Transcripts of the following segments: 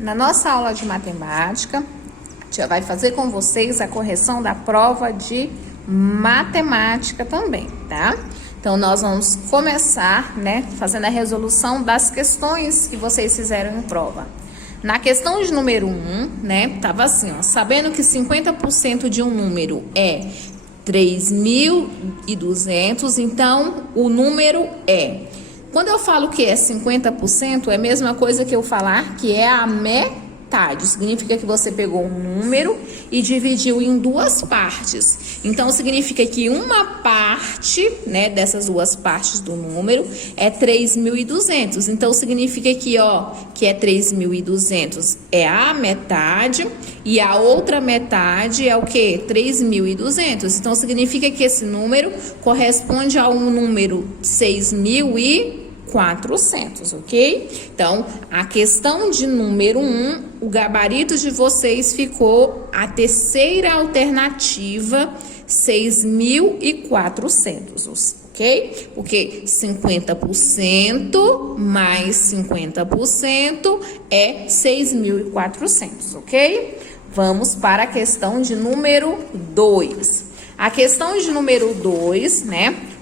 Na nossa aula de matemática, a gente já vai fazer com vocês a correção da prova de matemática também, tá? Então, nós vamos começar, fazendo a resolução das questões que vocês fizeram em prova. Na questão de número 1, tava assim, ó, sabendo que 50% de um número é 3.200, então o número é... Quando eu falo que é 50%, é a mesma coisa que eu falar que é a metade. Significa que você pegou um número e dividiu em duas partes. Então, significa que uma parte, dessas duas partes do número é 3.200. Então, significa que, que é 3.200 é a metade e a outra metade é o quê? 3.200. Então, significa que esse número corresponde a um número 6.400, ok? Então, a questão de número 1, o gabarito de vocês ficou a terceira alternativa, 6.400, ok? Porque 50% mais 50% é 6.400, ok? Vamos para a questão de número 2. A questão de número 2,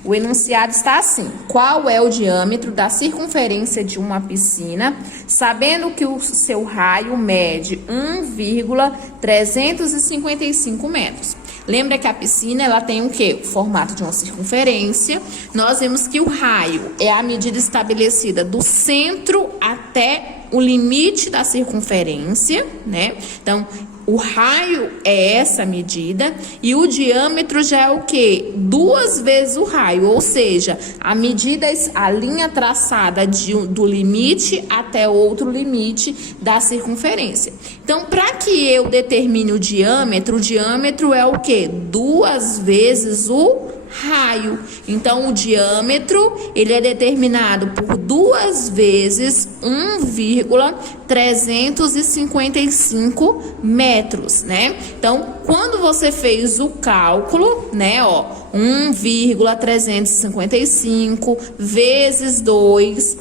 o enunciado está assim: qual é o diâmetro da circunferência de uma piscina, sabendo que o seu raio mede 1,355 metros? Lembra que a piscina, ela tem o quê? O formato de uma circunferência. Nós vemos que o raio é a medida estabelecida do centro até o limite da circunferência, Então, o raio é essa medida e o diâmetro já é o quê? 2 vezes o raio, ou seja, a medida, a linha traçada do limite até outro limite da circunferência. Então, para que eu determine o diâmetro é o quê? 2 vezes o raio. Então, o diâmetro, ele é determinado por 2 vezes 1,355 metros, Então, quando você fez o cálculo, 1,355 vezes 2,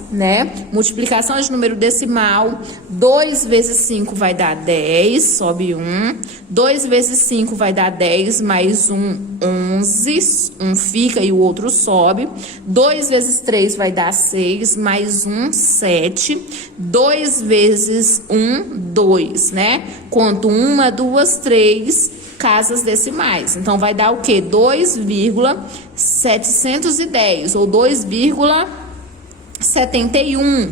multiplicação de número decimal, 2 vezes 5 vai dar 10, sobe 1, 2 vezes 5 vai dar 10, mais 11, um fica e o outro sobe, 2 vezes 3 vai dar 6, mais 1, 7, 2 vezes 1, 2, Conto 1, 2, 3 casas decimais. Então, vai dar o quê? 2,710 ou 2,71,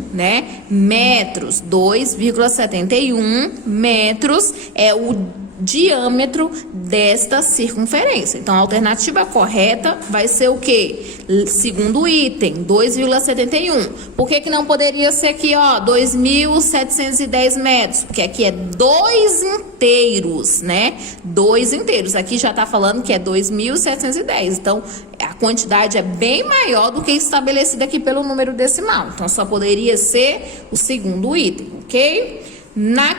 metros. 2,71 metros é o diâmetro desta circunferência. Então, a alternativa correta vai ser o quê? Segundo item, 2,71. Por que não poderia ser aqui, 2.710 metros? Porque aqui é 2 inteiros, 2 inteiros. Aqui já tá falando que é 2.710. Então, a quantidade é bem maior do que estabelecida aqui pelo número decimal. Então, só poderia ser o segundo item, ok? Na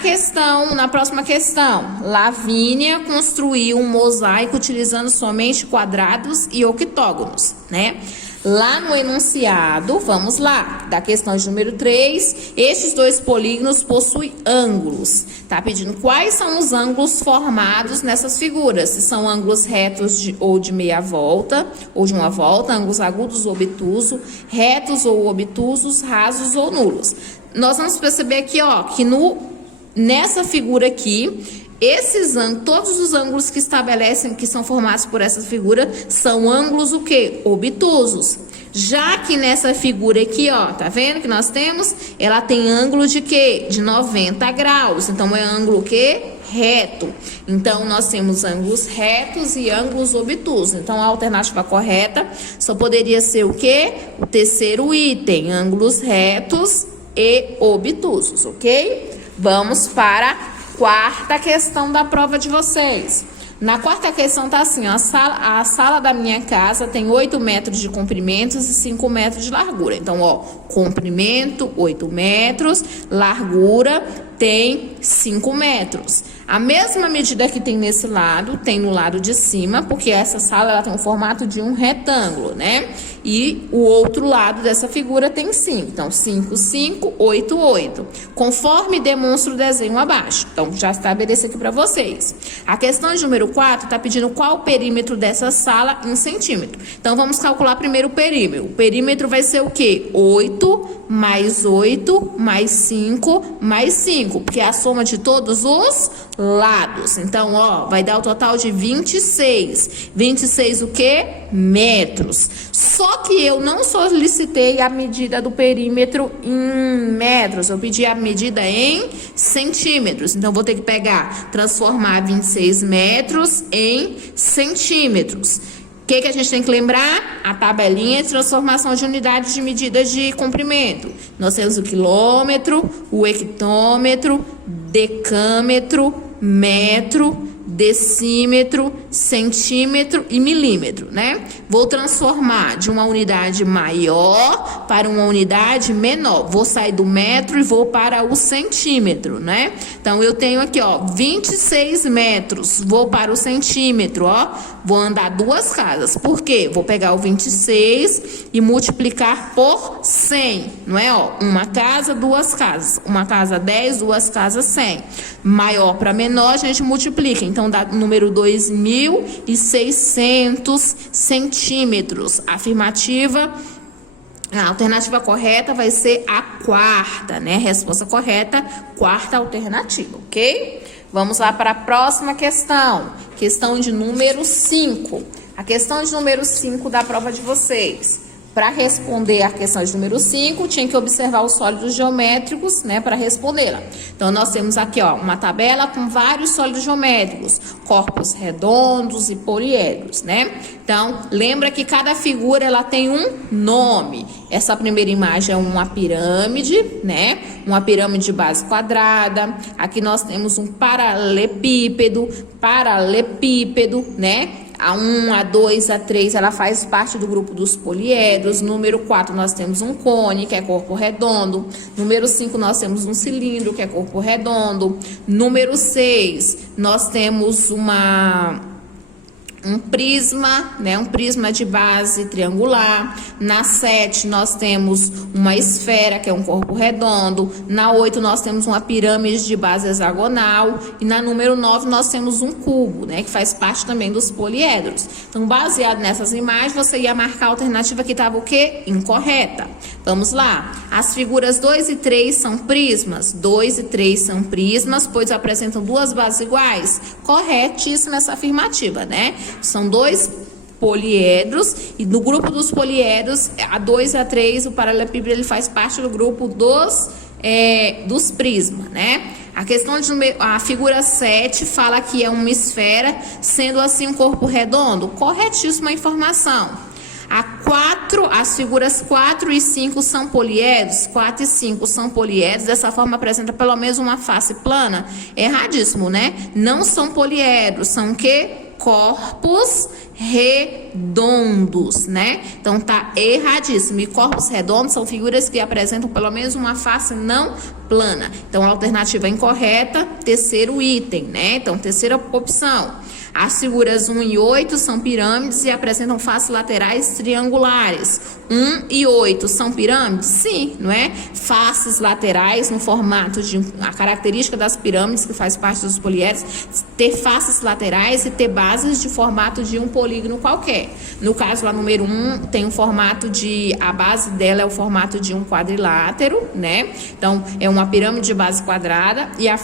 próxima questão, Lavínia construiu um mosaico utilizando somente quadrados e octógonos, Lá no enunciado, vamos lá, da questão de número 3, estes dois polígonos possuem ângulos. Tá pedindo quais são os ângulos formados nessas figuras, se são ângulos retos ou de meia volta, ou de uma volta, ângulos agudos ou obtusos, retos ou obtusos, rasos ou nulos. Nós vamos perceber aqui, que nessa figura aqui, todos os ângulos que são formados por essa figura, são ângulos o quê? Obtusos. Já que nessa figura aqui, tá vendo que nós temos? Ela tem ângulo de quê? De 90 graus. Então, é ângulo o quê? Reto. Então, nós temos ângulos retos e ângulos obtusos. Então, a alternativa correta só poderia ser o quê? O terceiro item, ângulos retos e obtusos, ok? Vamos para a quarta questão da prova de vocês. Na quarta questão tá assim, a sala da minha casa tem 8 metros de comprimento e 5 metros de largura. Então, comprimento 8 metros, largura tem 5 metros. A mesma medida que tem nesse lado, tem no lado de cima, porque essa sala ela tem o formato de um retângulo, né? E o outro lado dessa figura tem 5. Então, 5, 5, 8, 8. Conforme demonstra o desenho abaixo. Então, já estabeleci aqui para vocês. A questão de número 4 está pedindo qual o perímetro dessa sala em centímetro. Então, vamos calcular primeiro o perímetro. O perímetro vai ser o quê? 8 mais 8 mais 5 mais 5, porque é a soma de todos os lados. Então, ó, vai dar o total de 26. 26 o quê? Metros. Só que eu não solicitei a medida do perímetro em metros, eu pedi a medida em centímetros. Então, vou ter que transformar 26 metros em centímetros. O que a gente tem que lembrar? A tabelinha de transformação de unidades de medidas de comprimento. Nós temos o quilômetro, o hectômetro, decâmetro, metro, decímetro, centímetro e milímetro, né? Vou transformar de uma unidade maior para uma unidade menor. Vou sair do metro e vou para o centímetro, né? Então, eu tenho aqui, ó, 26 metros. Vou para o centímetro, ó. Vou andar 2 casas. Por quê? Vou pegar o 26 e multiplicar por 100, não é? Ó, uma casa, 2 casas. Uma casa 10, 2 casas 100. Maior para menor, a gente multiplica. Então, dá o número 2.600 centímetros. Afirmativa. A alternativa correta vai ser a quarta, né? Resposta correta, quarta alternativa, ok? Vamos lá para a próxima questão. Questão de número 5. A questão de número 5 da prova de vocês. Para responder a questão de número 5, tinha que observar os sólidos geométricos, né, para respondê-la. Então, nós temos aqui, ó, uma tabela com vários sólidos geométricos, corpos redondos e poliedros, né? Então, lembra que cada figura, ela tem um nome. Essa primeira imagem é uma pirâmide, né? Uma pirâmide de base quadrada. Aqui nós temos um paralelepípedo, né? A 1, a 2, a 3, ela faz parte do grupo dos poliedros. Número 4, nós temos um cone, que é corpo redondo. Número 5, nós temos um cilindro, que é corpo redondo. Número 6, nós temos um prisma, né? Um prisma de base triangular. Na 7, nós temos uma esfera, que é um corpo redondo. Na 8, nós temos uma pirâmide de base hexagonal. E na número 9, nós temos um cubo, né? Que faz parte também dos poliedros. Então, baseado nessas imagens, você ia marcar a alternativa que estava o quê? Incorreta. Vamos lá. As figuras 2 e 3 são prismas. 2 e 3 são prismas, pois apresentam 2 bases iguais. Corretíssima essa afirmativa, né? São 2 poliedros, e do grupo dos poliedros, a 2 e a 3, o paralelepípedo, ele faz parte do grupo dos prismas, né? A figura 7 fala que é uma esfera, sendo assim um corpo redondo. Corretíssima a informação. As figuras 4 e 5 são poliedros. 4 e 5 são poliedros. Dessa forma, apresenta pelo menos uma face plana. Erradíssimo, né? Não são poliedros. São o quê? Corpos redondos, né? Então, tá erradíssimo. E corpos redondos são figuras que apresentam pelo menos uma face não plana. Então, a alternativa incorreta, terceiro item, né? Então, terceira opção. As figuras 1 e 8 são pirâmides e apresentam faces laterais triangulares. 1 e 8 são pirâmides? Sim, não é? Faces laterais no formato de... A característica das pirâmides, que faz parte dos poliedros, ter faces laterais e ter bases de formato de um polígono qualquer. No caso, lá número 1, tem um formato de... A base dela é o formato de um quadrilátero, né? Então, é uma pirâmide de base quadrada. E a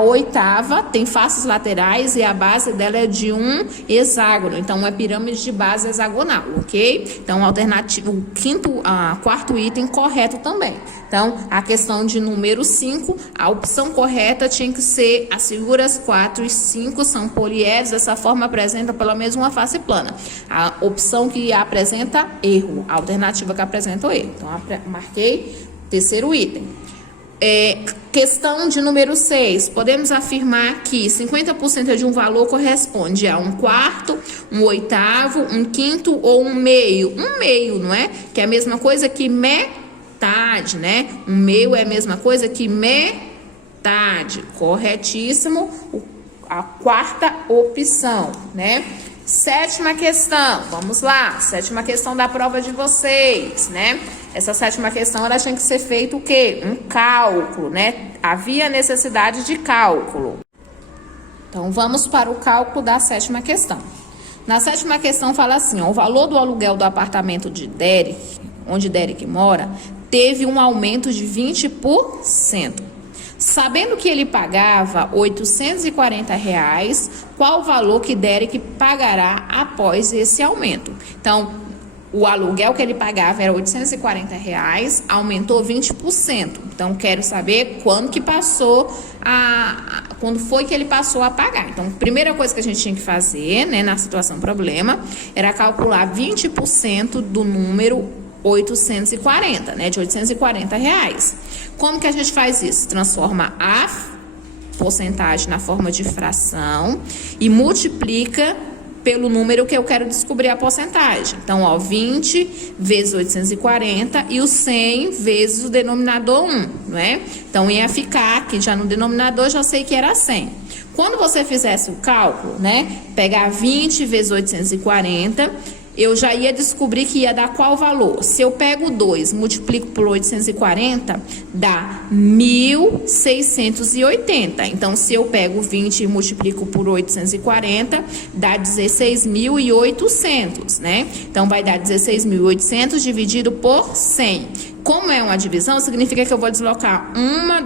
8ª tem faces laterais e a base dela é de um hexágono. Então, é pirâmide de base hexagonal, ok? Então, alternativa, quarto item correto também. Então, a questão de número 5, a opção correta tinha que ser as figuras 4 e 5 são poliedros, dessa forma apresenta pelo menos uma face plana. A opção que apresenta erro, a alternativa que apresenta o erro. Então, marquei terceiro item. Questão de número 6, podemos afirmar que 50% de um valor corresponde a 1/4, 1/8, 1/5 ou 1/2. 1/2, não é? Que é a mesma coisa que metade, né? 1/2 é a mesma coisa que metade. Corretíssimo. a quarta opção, né? Sétima questão, vamos lá, sétima questão da prova de vocês, né? Essa sétima questão, ela tinha que ser feito o quê? Um cálculo, né? Havia necessidade de cálculo. Então, vamos para o cálculo da sétima questão. Na sétima questão fala assim, ó, o valor do aluguel do apartamento de Derek, onde Derek mora, teve um aumento de 20%. Sabendo que ele pagava R$ 840, qual o valor que Derek pagará após esse aumento? Então, o aluguel que ele pagava era R$ 840, aumentou 20%. Então, quero saber quando que passou quando foi que ele passou a pagar. Então, a primeira coisa que a gente tinha que fazer, né, na situação problema, era calcular 20% do número 840, né, de R$ 840. Como que a gente faz isso? Transforma a porcentagem na forma de fração e multiplica pelo número que eu quero descobrir a porcentagem. Então, ó, 20 vezes 840 e o 100 vezes o denominador 1, não é? Então, ia ficar aqui já no denominador, já sei que era 100. Quando você fizesse o cálculo, né, pegar 20 vezes 840, eu já ia descobrir que ia dar qual valor. Se eu pego 2, multiplico por 840, dá 1.680. Então, se eu pego 20 e multiplico por 840, dá 16.800, né? Então, vai dar 16.800 dividido por 100. Como é uma divisão, significa que eu vou deslocar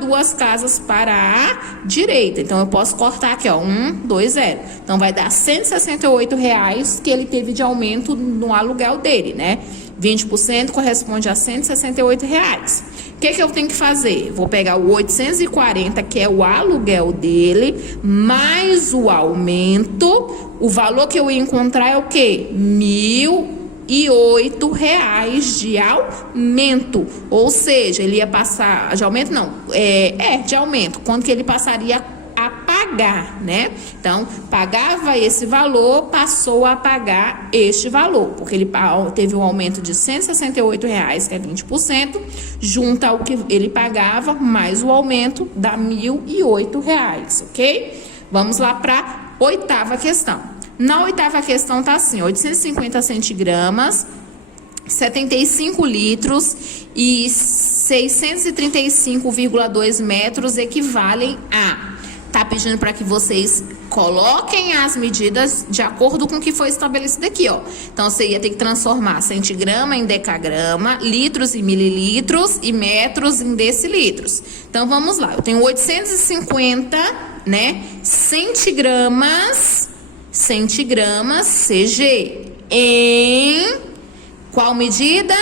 2 casas para a direita. Então, eu posso cortar aqui, ó, 1, 2, 0. Então, vai dar R$ 168 que ele teve de aumento no aluguel dele, né? 20% corresponde a R$ 168. O que eu tenho que fazer? Vou pegar o 840, que é o aluguel dele, mais o aumento. O valor que eu ia encontrar é o quê? R$ 1.008 de aumento, ou seja, ele ia passar de aumento, não, de aumento, quando que ele passaria a pagar, né? Então, pagava esse valor, passou a pagar este valor, porque ele teve um aumento de R$ 168, que é 20%, junto ao que ele pagava, mais o aumento dá R$ 1.008, ok? Vamos lá para a oitava questão. Na oitava questão tá assim, 850 centigramas, 75 litros e 635,2 metros equivalem a... Tá pedindo para que vocês coloquem as medidas de acordo com o que foi estabelecido aqui, ó. Então, você ia ter que transformar centigrama em decagrama, litros em mililitros e metros em decilitros. Então, vamos lá. Eu tenho 850, né, centigramas CG em qual medida?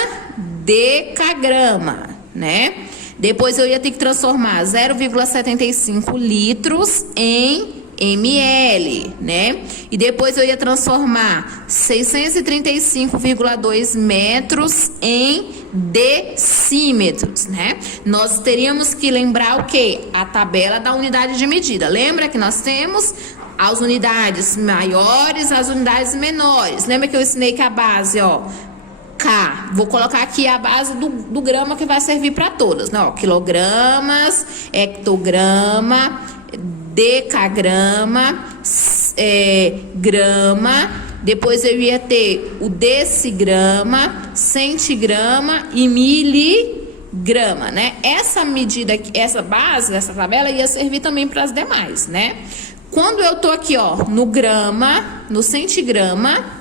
Decagrama, né? Depois eu ia ter que transformar 0,75 litros em ml, né? E depois eu ia transformar 635,2 metros em decímetros, né? Nós teríamos que lembrar o quê? A tabela da unidade de medida. Lembra que nós temos as unidades maiores, as unidades menores. Lembra que eu ensinei que a base, ó, K. Vou colocar aqui a base do grama que vai servir para todas, né? Ó, quilogramas, hectograma, decagrama, grama. Depois eu ia ter o decigrama, centigrama e miligrama, né? Essa medida, essa base, essa tabela ia servir também para as demais, né? Quando eu tô aqui, ó, no grama, no centigrama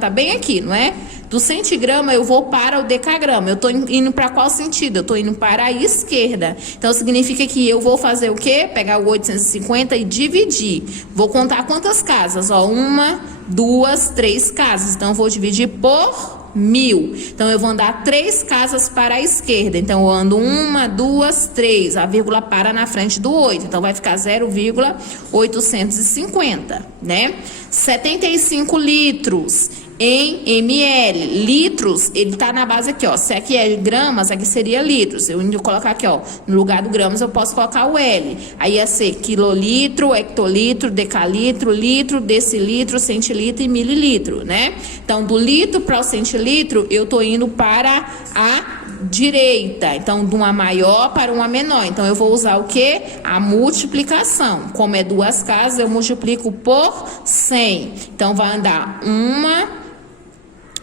tá bem aqui, não é? Do centigrama eu vou para o decagrama. Eu tô indo para qual sentido? Eu tô indo para a esquerda. Então, significa que eu vou fazer o quê? Pegar o 850 e dividir. Vou contar quantas casas, ó. 1, 2, 3 casas. Então, eu vou dividir por 1.000. Então, eu vou andar 3 casas para a esquerda. Então, eu ando 1, 2, 3. A vírgula para na frente do 8. Então, vai ficar 0,850, né? 75 litros em ml. Litros, ele tá na base aqui, ó. Se aqui é gramas, aqui seria litros. Eu indo colocar aqui, ó. No lugar do gramas, eu posso colocar o L. Aí ia ser quilolitro, hectolitro, decalitro, litro, decilitro, centilitro e mililitro, né? Então, do litro para o centilitro, eu tô indo para a direita. Então, de uma maior para uma menor. Então, eu vou usar o quê? A multiplicação. Como é duas casas, eu multiplico por 100. Então, vai andar 1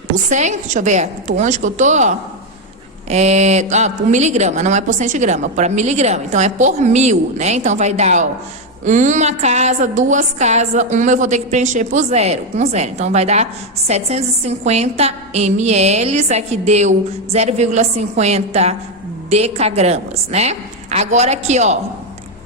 por 100. Deixa eu ver onde que eu tô, ó. Por miligrama, não é por centigrama, para miligrama. Então, é por 1.000, né? Então, vai dar, ó, uma casa, duas casas, uma eu vou ter que preencher por zero, com zero. Então, vai dar 750 ml, aqui deu 0,50 decagramas, né? Agora, aqui, ó,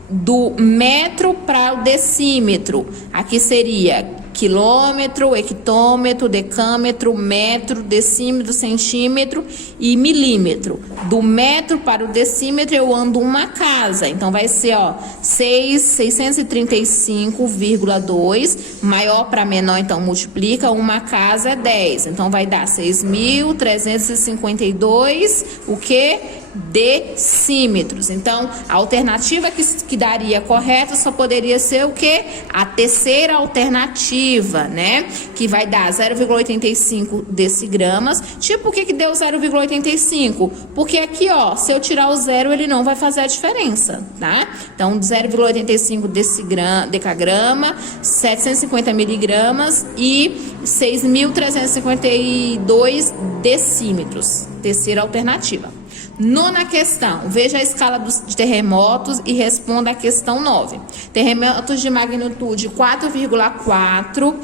do metro para o decímetro, aqui seria quilômetro, hectômetro, decâmetro, metro, decímetro, centímetro e milímetro. Do metro para o decímetro eu ando uma casa. Então vai ser, ó, 635,2, maior para menor, então multiplica, uma casa é 10. Então vai dar 6.352, o quê? Decímetros. Então, a alternativa que daria correta só poderia ser o quê? A terceira alternativa, né? Que vai dar 0,85 decigramas. Tipo, por que deu 0,85? Porque aqui, ó, se eu tirar o zero, ele não vai fazer a diferença, tá? Então, 0,85 decagrama, 750 miligramas e 6.352 decímetros. Terceira alternativa. Nona questão, veja a escala de terremotos e responda a questão 9. Terremotos de magnitude 4,4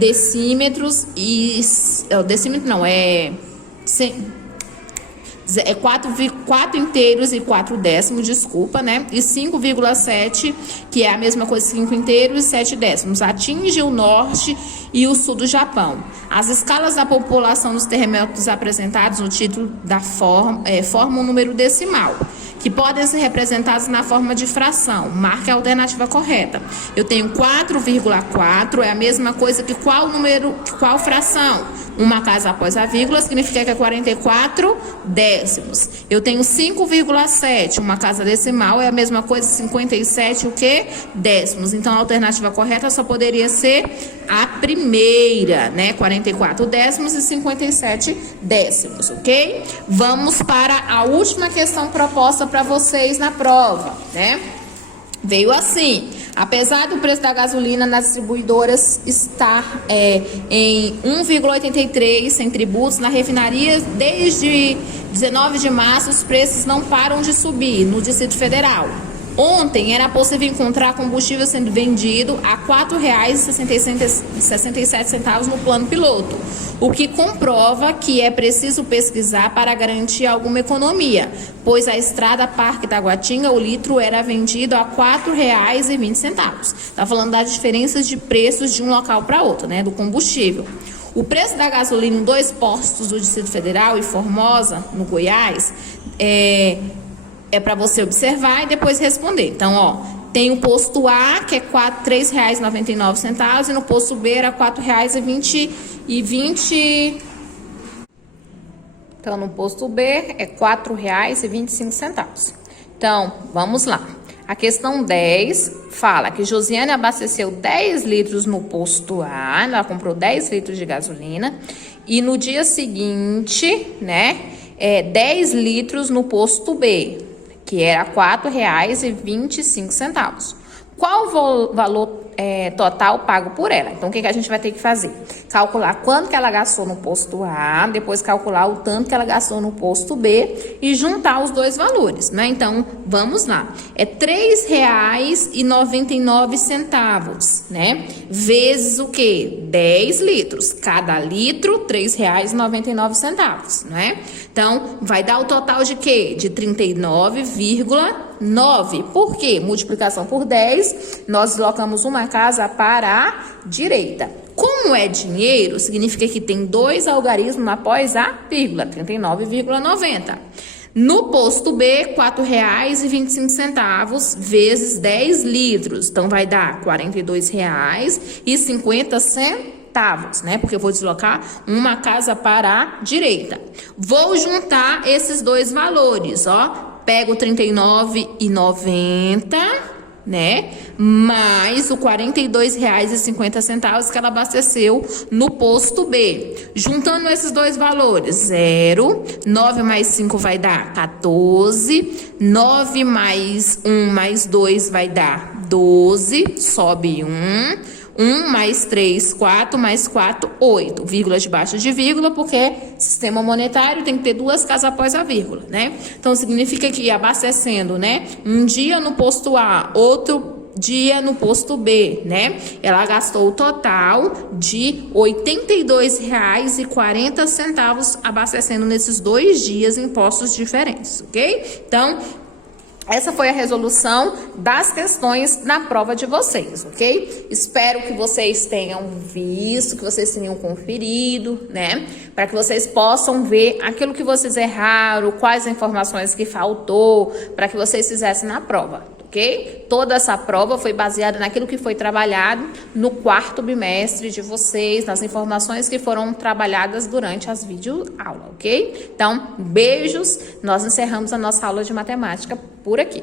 decímetros e... decímetro não, é 4 inteiros e 4 décimos, desculpa, né? E 5,7, que é a mesma coisa, 5 inteiros e 7 décimos. Atinge o norte e o sul do Japão. As escalas da população dos terremotos apresentados no título da formam um número decimal, que podem ser representados na forma de fração. Marque a alternativa correta. Eu tenho 4,4, é a mesma coisa que qual número, qual fração? Uma casa após a vírgula, significa que é 44 décimos. Eu tenho 5,7, uma casa decimal, é a mesma coisa, 57, o quê? Décimos. Então, a alternativa correta só poderia ser a primeira, né? 44 décimos e 57 décimos, ok? Vamos para a última questão proposta para vocês na prova, né? Veio assim: apesar do preço da gasolina nas distribuidoras estar em 1,83 sem tributos, na refinaria desde 19 de março os preços não param de subir no Distrito Federal. Ontem era possível encontrar combustível sendo vendido a R$ 4,67 no plano piloto, o que comprova que é preciso pesquisar para garantir alguma economia, pois a estrada Parque Taguatinga, o litro era vendido a R$ 4,20. Está falando das diferenças de preços de um local para outro, né, do combustível. O preço da gasolina em 2 postos do Distrito Federal e Formosa, no Goiás, é para você observar e depois responder. Então, ó, tem o posto A, que é R$ 3,99, e no posto B era R$ 4,20. Então, no posto B é R$ 4,25. Então, vamos lá. A questão 10 fala que Josiane abasteceu 10 litros no posto A, ela comprou 10 litros de gasolina, e no dia seguinte, né, 10 litros no posto B, que era R$ 4,25. Qual o valor total pago por ela? Então, o que a gente vai ter que fazer? Calcular quanto que ela gastou no posto A, depois calcular o tanto que ela gastou no posto B e juntar os dois valores, né? Então, vamos lá. É R$ 3,99, né? Vezes o quê? 10 litros. Cada litro, R$ 3,99, né? Então, vai dar o total de quê? De 39,9. Por quê? Multiplicação por 10, nós deslocamos uma casa para a direita. Como é dinheiro, significa que tem 2 algarismos após a vírgula, 39,90. No posto B, R$ 4,25 vezes 10 litros. Então, vai dar R$ 42,50, né? Porque eu vou deslocar uma casa para a direita. Vou juntar esses dois valores, ó. Pego 39,90 né? Mais o R$ 42,50 que ela abasteceu no posto B. Juntando esses dois valores, 0, 9 mais 5 vai dar 14, 9 mais 1 mais 2 vai dar 12, sobe 1. 1 mais 3, 4, mais 4, 8. Vírgula debaixo de vírgula, porque sistema monetário tem que ter duas casas após a vírgula, né? Então, significa que abastecendo, né? Um dia no posto A, outro dia no posto B, né? Ela gastou o total de R$ 82,40 abastecendo nesses 2 dias em postos diferentes, ok? Então, essa foi a resolução das questões na prova de vocês, ok? Espero que vocês tenham visto, que vocês tenham conferido, né? Para que vocês possam ver aquilo que vocês erraram, quais informações que faltou, para que vocês fizessem na prova, ok? Toda essa prova foi baseada naquilo que foi trabalhado no 4º bimestre de vocês, nas informações que foram trabalhadas durante as videoaulas, ok? Então, beijos, nós encerramos a nossa aula de matemática por aqui.